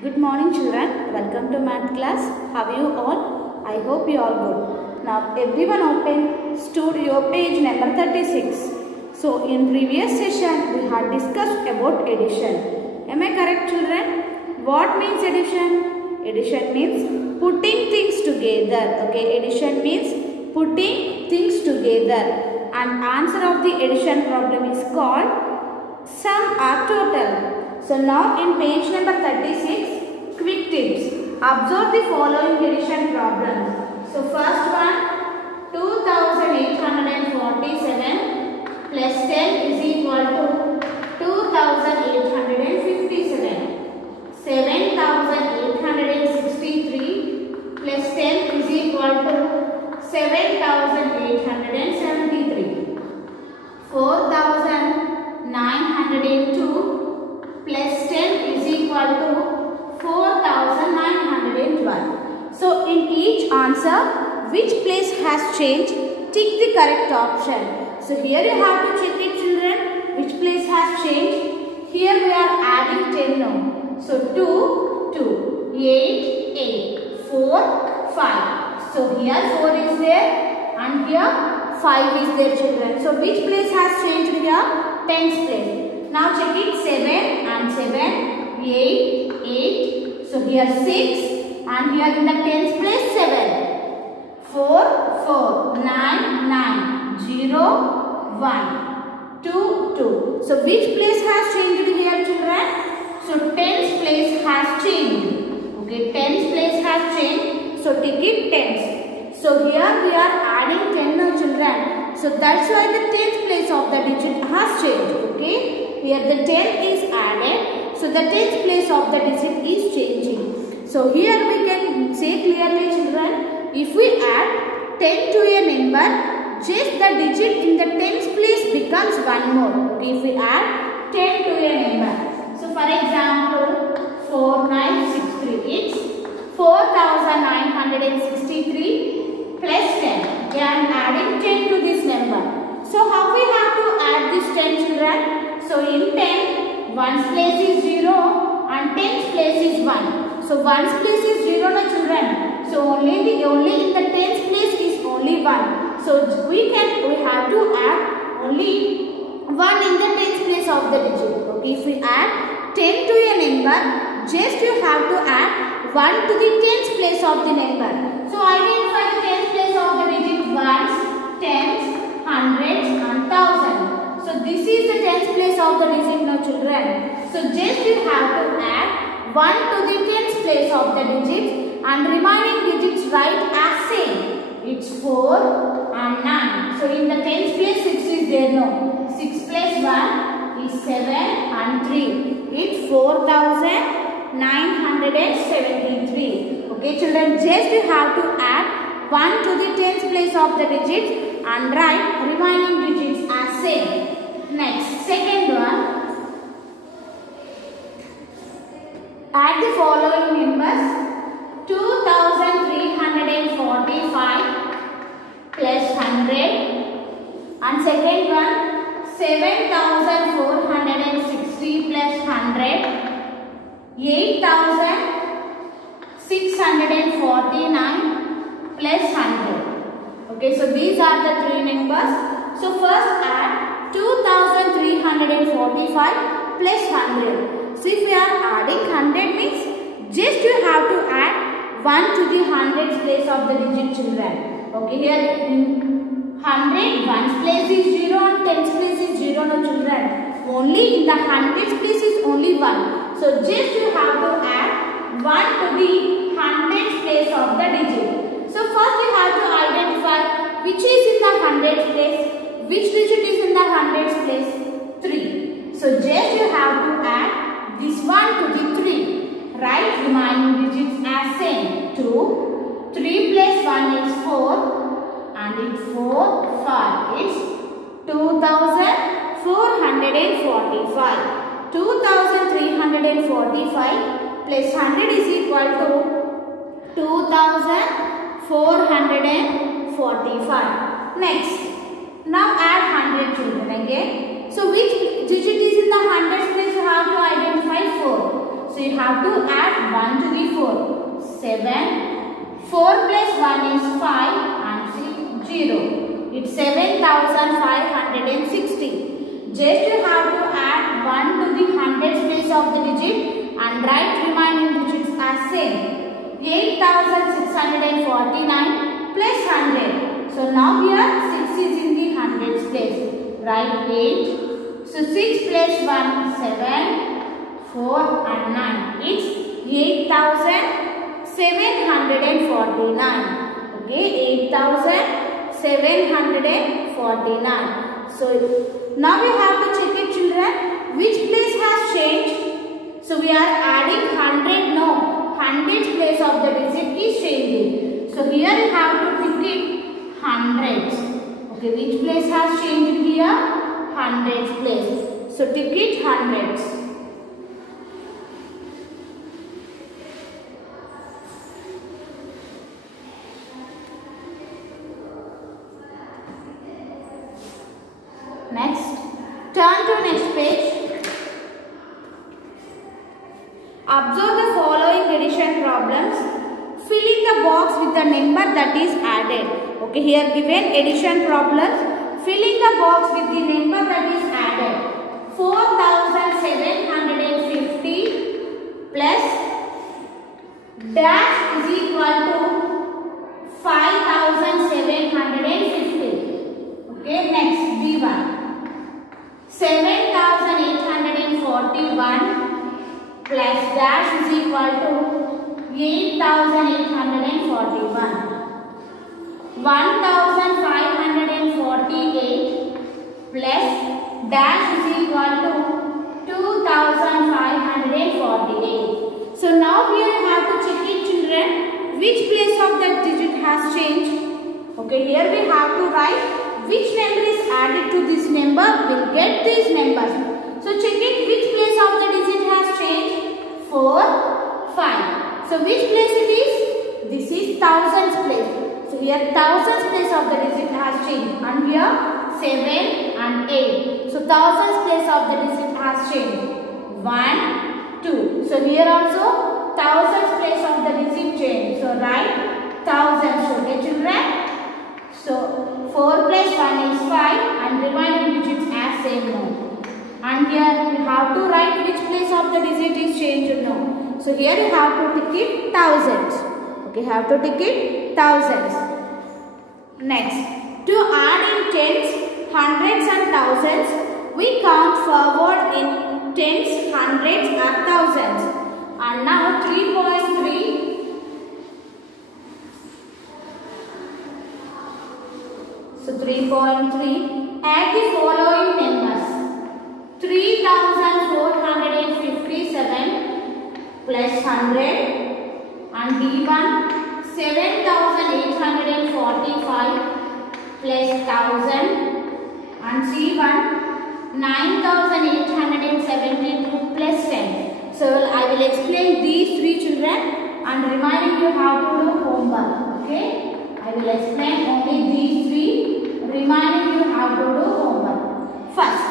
Good morning children, welcome to math class. How are you all? I hope you all good. Now everyone open studio page number 36. So in previous session we had discussed about addition. Am I correct children? What means addition? Addition means putting things together. Okay, addition means putting things together. And answer of the addition problem is called sum or total. So now in page number 36, quick tips. Observe the following addition problems. So first one, 2847 plus 10 is equal to 2857. 7863 plus 10 is equal to 7873. 4902 plus 10 is equal to 4912. So in each answer, which place has changed? Tick the correct option. So here you have to check it children, which place has changed. Here we are adding 10 now. So 2, 2, 8, 8, 4, 5. So here 4 is there and here 5 is there children. So which place has changed here? 10th place. Now check it, 7 and 7, 8, 8. So here 6 and here in the 10th place 7. 4, 4, 9, 9, 0, 1, 2, 2. So which place has changed here children? So 10th place has changed. Okay, 10th place has changed. So tick it 10th. So here we are adding 10 now children. So that's why the 10th place of the digit has changed. Okay. Here the 10 is added. So the 10th place of the digit is changing. So here we can say clearly children, if we add 10 to a number, just the digit in the 10th place becomes one more. Okay, if we add 10 to a number. So for example, 4963 is 4963 plus 10. We are adding 10 to this number. So how we have to add this 10 children? So in 10, 1's place is 0 and 10's place is 1. So 1's place is 0 na children. So only in the 10th place is only 1. So we have to add only 1 in the 10th place of the digit. Okay, if we add 10 to a number, just you have to add 1 to the 10th place of the number. So identify the 10th place of the digit: ones, tens, hundreds and thousands. So this is the 10th place of the digit now children. So just you have to add 1 to the 10th place of the digit and remaining digits write as same. It's 4 and 9. So in the 10th place 6 is there now. 6 plus 1 is 7 and 3. It's 4973. Okay children, just you have to add 1 to the 10th place of the digit and write remaining digits as same. Next, second one. Add the following numbers: 2345 plus 100, and second one 7460 plus 100, 8649 plus 100. Okay, so these are the three numbers. So first add 2345 plus 100. So if we are adding 100 means just you have to add 1 to the 100th place of the digit children. Okay, here in 100, 1's place is 0 and 10's place is 0 no children. Only in the 100th place is only 1. So just you have to add 1 to the 100th place of the digit. So first you have to identify which is in the 100th place. Which digit is in the 100th place? 3. So just you have to add this one to the 3. Write remaining digits as same. 2. 3 plus 1 is 4. And it's 4, 5 is 2445. 2345 plus 100 is equal to 2445. Next, now add 100 children again. So which digit is in the 100th place? You have to identify 4. So you have to add 1 to the 4. 7. 4 plus 1 is 5 and 6 0. It's 7560. Just you have to add 1 to the hundreds place of the digit and write remaining digits as same. 8649 plus 100. So now here 6 is in the hundreds place. Write 8. So 6 plus 1 7, 4 and 9. It's 8749. Okay, 8749. So now we have to check it, children. Which place has changed? So we are adding 100. No, 100th place of the digit is changing. So here you have to pick it hundreds. Okay, which place has changed here? 100th place. So tick it hundreds. Next, turn to next page. Observe the following addition problems. Filling the box with the number that is added. Okay, here given addition problems. Filling the box with the number that is added. 4750 plus dash is equal to 5750. Okay, next B1. 7841 plus dash is equal to 8841. 1548 plus dash is equal to 2548. So now here you have to check it, children. Which place of that digit has changed? Okay, here we have to write which number is added to this number will get these numbers. So check it, which place of the digit has changed? 4, 5. So which place it is? This is thousands place. So here thousands place of the digit has changed. And here 7 and 8. So thousands place of the digit has changed. 1, 2. So here also thousands place of the digit changed. So write thousands. Okay, children. So 4 plus 1 is 5 and remaining digits as same now. And here you have to write which place of the digit is changed now. So here you have to tick it thousands. Okay, have to tick it thousands. Next, to add in tens, hundreds and thousands, we count forward in tens, hundreds or thousands. And now 3.3. So 3.3, add the following numbers. 3457 plus 100 and D1 7845 plus 1000 and C1 9872 plus 10. So I will explain these three, children, and reminding you how to do homework. Okay, I will explain only these three, reminding you how to do homework. First,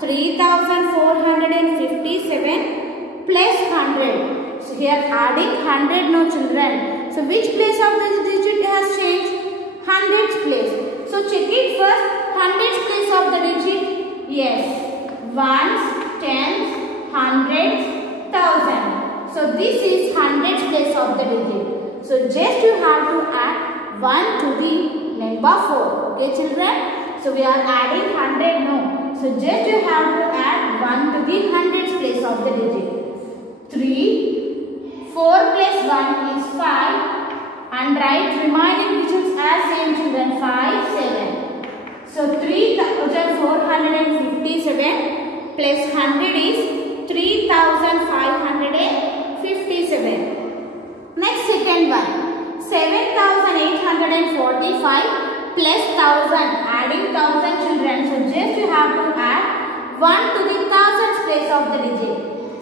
3457 plus 100. So here adding 100 no, children. So which place of this digit has changed? Hundreds place. So check it first. Hundreds place of the digit. Yes. Ones, tens, hundreds, thousand. So this is hundreds place of the digit. So just you have to add 1 to the number 4. Okay, children. So we are adding 100 no. So just you have to add 1 to the hundreds place of the digit. 3. 4 plus 1 is 5 and write remaining digits as same, children. 5, 7. So 3457 plus 100 is 3557. Next, second one. 7845 plus 1000. Adding 1000, children. So just you have to add 1 to the thousands place of the digit.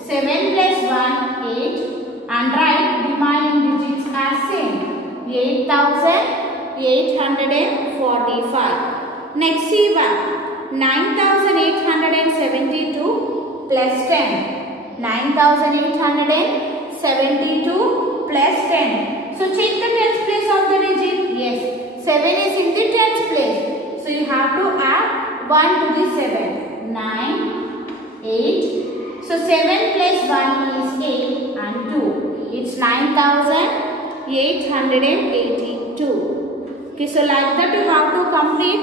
7 plus 1, 8. And write remaining digits as same. 8845. Next, C1. 9872 plus 10. 9872 plus 10. So check the tens place of the digit. Yes, 7 is in the tens place. So you have to add 1 to the 7. 9, 8. So 7 plus 1 is 8 and 2. It's 9882. Okay, so like that you have to complete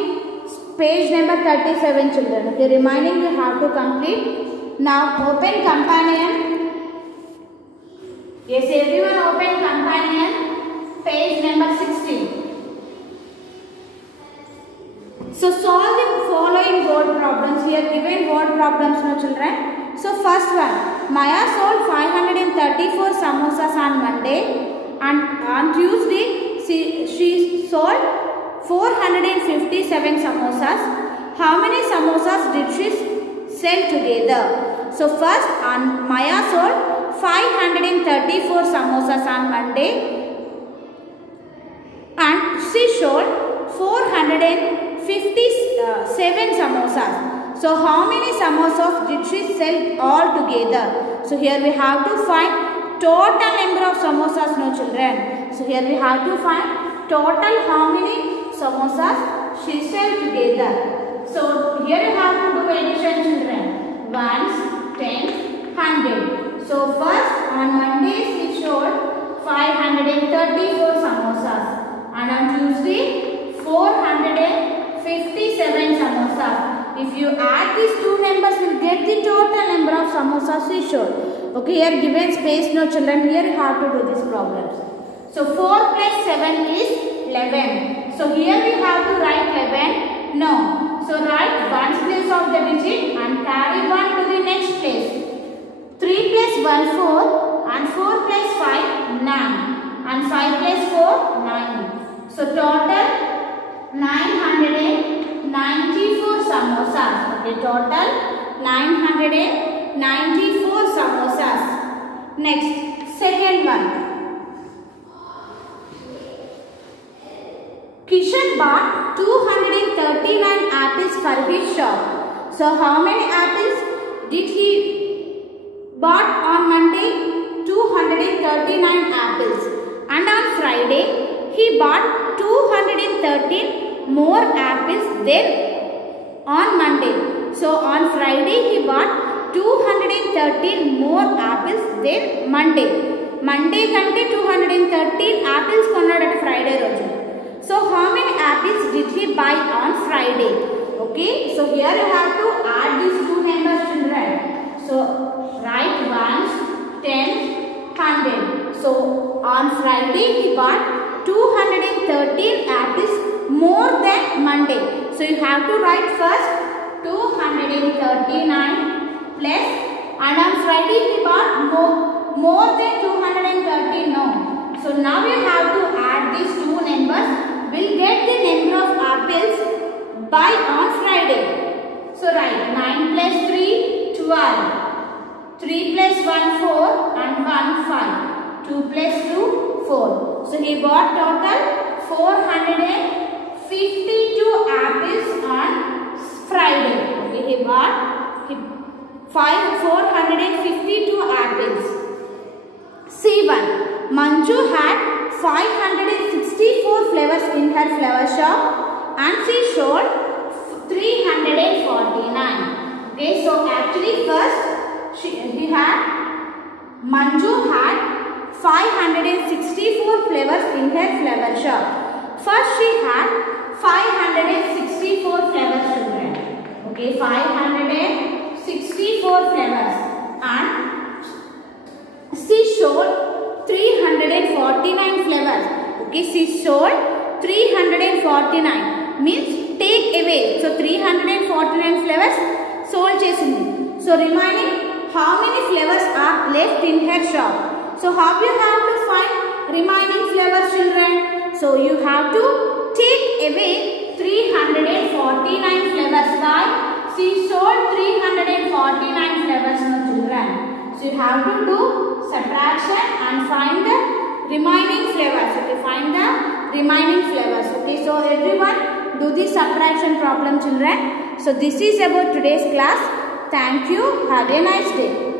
page number 37, children. Okay, remaining you have to complete. Now open companion. Yes, everyone open companion. Page number 16. So solve the following board problems. Here given board problems, no children. So first one, Maya sold 534 samosas on Monday, and on Tuesday she sold 457 samosas. How many samosas did she sell together? So first, on Maya sold 534 samosas on Monday, and she sold 457 samosas. So how many samosas did she sell all together? So here we have to find total number of samosas, no children. So here we have to find total how many samosas she sell together. So here you have to do addition, children. Ones, 10, 100. So first on Monday she sold 534 samosas, and on Tuesday 457 samosas. If you add these two numbers, you will get the total number of samosas she sold. Okay, here given space, no children. Here you have to do these problems. So 4 plus 7 is 11. So here we have to write 11. No. So write ones place of the digit and carry 1 to the next place. 3 plus 1 4 and 4 plus 5 9 and 5 plus 4 9. So total 994 samosas. Okay, total 994 samosas. Next, second one. Kishan bought 239 apples for his shop. So how many apples did he bought on Monday? 239 apples. And on Friday he bought 213 more apples than on Monday. So on Friday he bought 213 more apples than Monday. Monday kante 213 apples konnadu at Friday roju. So how many apples did he buy on Friday? Okay, so here you have to add these two numbers, children. So write ones, 10, 100. So on Friday he bought 213 apples more than Monday. So you have to write first 239 plus, and on Friday he bought more than 213. No. So now you have to add these two numbers. We'll get the number of apples buy on Friday. So write 9 plus 3 12. 3 plus 1 4 and 1 5. 2 plus 2 4. So he bought total 452 apples on Friday. Okay, he bought 452 apples. C1. Manju had 564 flowers in her flower shop and she sold 349. Okay, so actually first Manju had 564 flowers in her flower shop. First she had 564 flowers, children. Okay, 564 flowers, and she sold 349 flowers. Okay, she sold 349 means take away. So 349 flowers sold chesindi. So remaining how many flowers are left in her shop? So how you have to find remaining flowers, children? So you have to take away 349 flowers. Why? She sold 349 flowers, no children. So you have to do subtraction and find the remaining flowers. Okay, find the remaining flowers. Okay, so everyone do the subtraction problem, children. So this is about today's class. Thank you. Have a nice day.